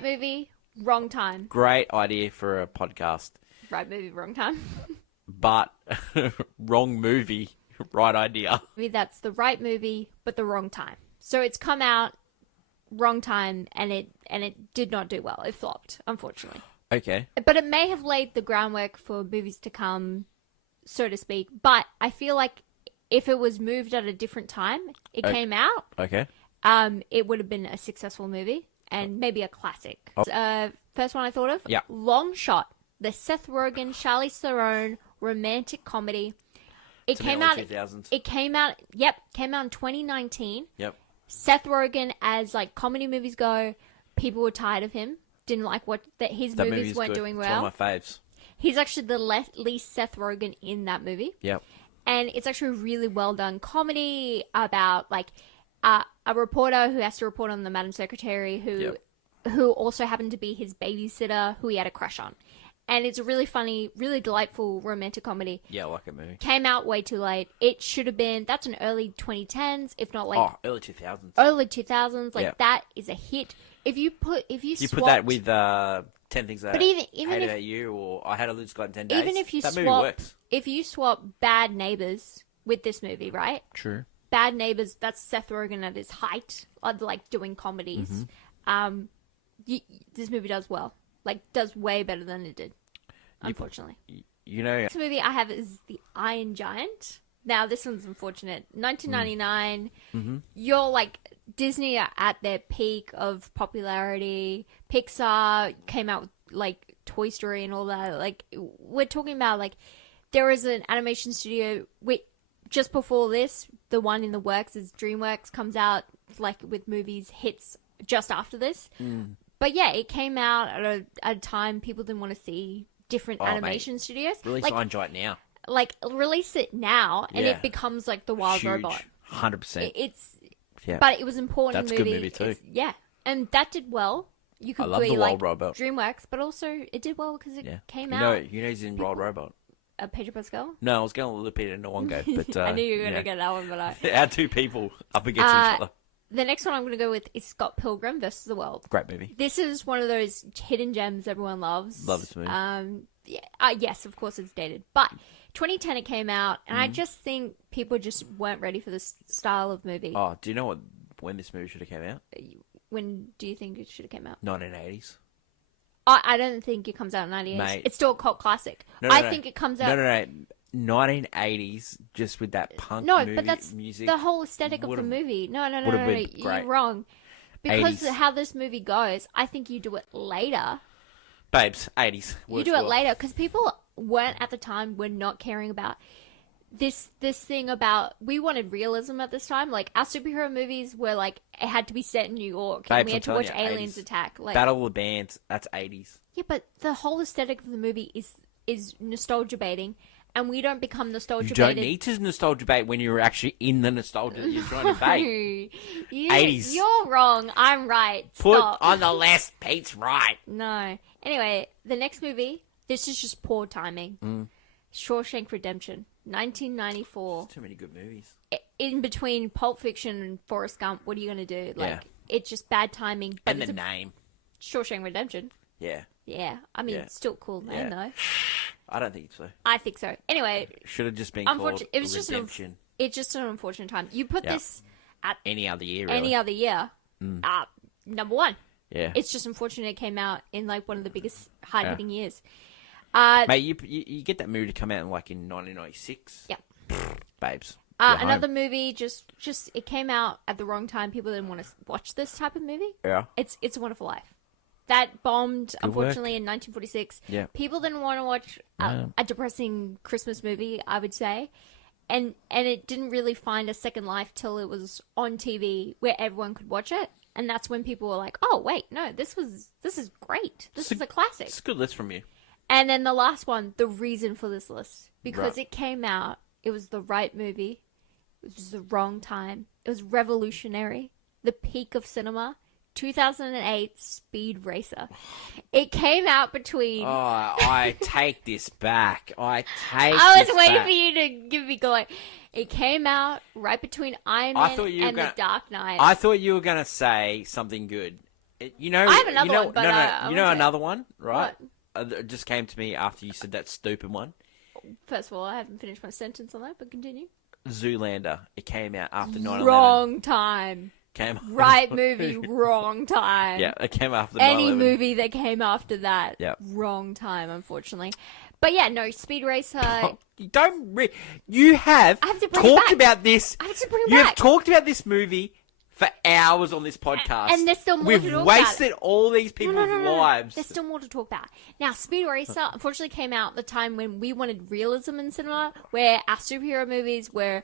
right movie, wrong time. Great idea for a podcast. Right movie, wrong time. But wrong movie, right idea. Maybe that's the right movie, but the wrong time. So it's come out wrong time, and it did not do well. It flopped, unfortunately. Okay. But it may have laid the groundwork for movies to come, so to speak. But I feel like if it was moved at a different time, it came out. Okay. It would have been a successful movie and maybe a classic. First one I thought of. Yeah. Long Shot, the Seth Rogen, Charlize Theron romantic comedy. It came out. 2000s. It came out. Yep, came out in 2019. Yep. Seth Rogen, as like comedy movies go, people were tired of him. Didn't like his That movies weren't good. doing It's well. one of my faves. He's actually the least Seth Rogen in that movie. Yep. And it's actually a really well done comedy about like a reporter who has to report on the Madam Secretary who also happened to be his babysitter who he had a crush on. And it's a really funny, really delightful romantic comedy. Yeah, I like a movie. Came out way too late. It should have been, that's an early 2010s, if not like early 2000s. early 2000s. Like that is a hit. If you put that with 10 Things That but even Hate if, About You or I Had a Lose God in 10 Days, even if you that movie swap, works. if you swap Bad Neighbors with this movie, right? True. Bad Neighbors, that's Seth Rogen at his height of like doing comedies. This movie does well, like does way better than it did. Unfortunately, You know, next movie I have is The Iron Giant. Now this one's unfortunate. 1999. You're like Disney are at their peak of popularity. Pixar came out with like Toy Story and all that. Like we're talking about like there is an animation studio just before this. The one in the works is DreamWorks comes out like with movies hits just after this. But yeah, it came out at a time people didn't want to see different animation studios. Release like, Iron Giant now. Like release it now, and it becomes like the Wild Huge. Robot. 100%. But it was an important That's movie. a good movie too. Yeah, and that did well. You could I love the Wild Robot. DreamWorks, but also it did well because it came out. You know he's in Wild Robot. Pedro Pascal. No, I was going to Lupita Nyong'o, but I knew you were gonna get that one, but our two people up against each other. The next one I'm going to go with is Scott Pilgrim versus the World. Great movie. This is one of those hidden gems everyone loves. Love this movie. Yes, of course it's dated, but 2010 it came out, and I just think people just weren't ready for this style of movie. Oh, do you know when this movie should have came out? When do you think it should have came out? 1980s. I don't think it comes out in 98. Mate. It's still a cult classic. No, I think it comes out... No. 1980s, just with that punk movie, but that's music. the whole aesthetic of the movie. No. been You're great. wrong. Because 80s. how this movie goes, I think you do it later. Babes, 80s. You do it later, because people weren't at the time, were not caring about this thing about, we wanted realism at this time. Like, our superhero movies were like, it had to be set in New York, and Babes, we had to I'm watch telling you, aliens 80s. attack. Like, Battle of the Bands, that's 80s. yeah, but the whole aesthetic of the movie is nostalgia baiting, and we don't become nostalgia You baited. don't need to nostalgia bait when you're actually in the nostalgia that you're trying to bait. 80s. You're wrong. I'm right. Put Stop. on the list, Pete's right. No. Anyway, the next movie, this is just poor timing. Shawshank Redemption, 1994. Too many good movies. In between Pulp Fiction and Forrest Gump, what are you going to do? Like, it's just bad timing. But And it's the name. Shawshank Redemption. Yeah. Yeah. I mean, it's still a cool name, though. I don't think so. I think so. Anyway. Should have just been called it was Redemption. It's just an unfortunate time. You put this at any other year, really. any other year, number one. Yeah. It's just unfortunate it came out in like one of the biggest hard-hitting years. Mate, you get that movie to come out in 1996. Yeah. Babes. Another movie, just it came out at the wrong time. People didn't want to watch this type of movie. Yeah. It's A Wonderful Life. That bombed, unfortunately, work. in 1946. Yeah. People didn't want to watch a depressing Christmas movie, I would say. And it didn't really find a second life till it was on TV where everyone could watch it. And that's when people were like, oh, wait, no, this is great. This is a classic. It's a good list from you. And then the last one, the reason for this list. Because it came out, it was the right movie. It was the wrong time. It was revolutionary. The peak of cinema. 2008 Speed Racer. It came out between... Oh, I take this back. I was waiting for you to give me going. It came out right between Iron Man and The Dark Knight. I thought you were going to say something good. You know, I have another one, but, no, I you know won't say another one, right? What? It just came to me after you said that stupid one. First of all, I haven't finished my sentence on that, but continue. Zoolander. It came out after 9/11. Wrong time. Came Right movie, wrong time. Yeah, it came after 9/11. Any movie that came after that, Yep. wrong time, unfortunately. But yeah, no, Speed Racer. You you have I have to bring it talked back. about this. I have to bring it You have back. talked about this movie for hours on this podcast. And there's still more We've to talk wasted about. all these people's No. lives. There's still more to talk about. Now, Speed Racer unfortunately came out at the time when we wanted realism in cinema, where our superhero movies were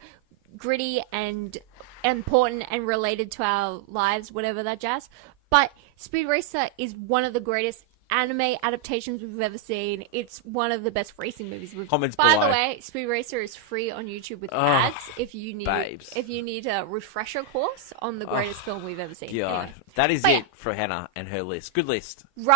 gritty and important and related to our lives, whatever that jazz. But Speed Racer is one of the greatest anime adaptations we've ever seen. It's one of the best racing movies we've. Comments By below. the way, Speed Racer is free on YouTube with ads if you need babes. if you need a refresher course on the greatest film we've ever seen. God, Anyway. that is But it yeah. for Hannah and her list. Good list. Right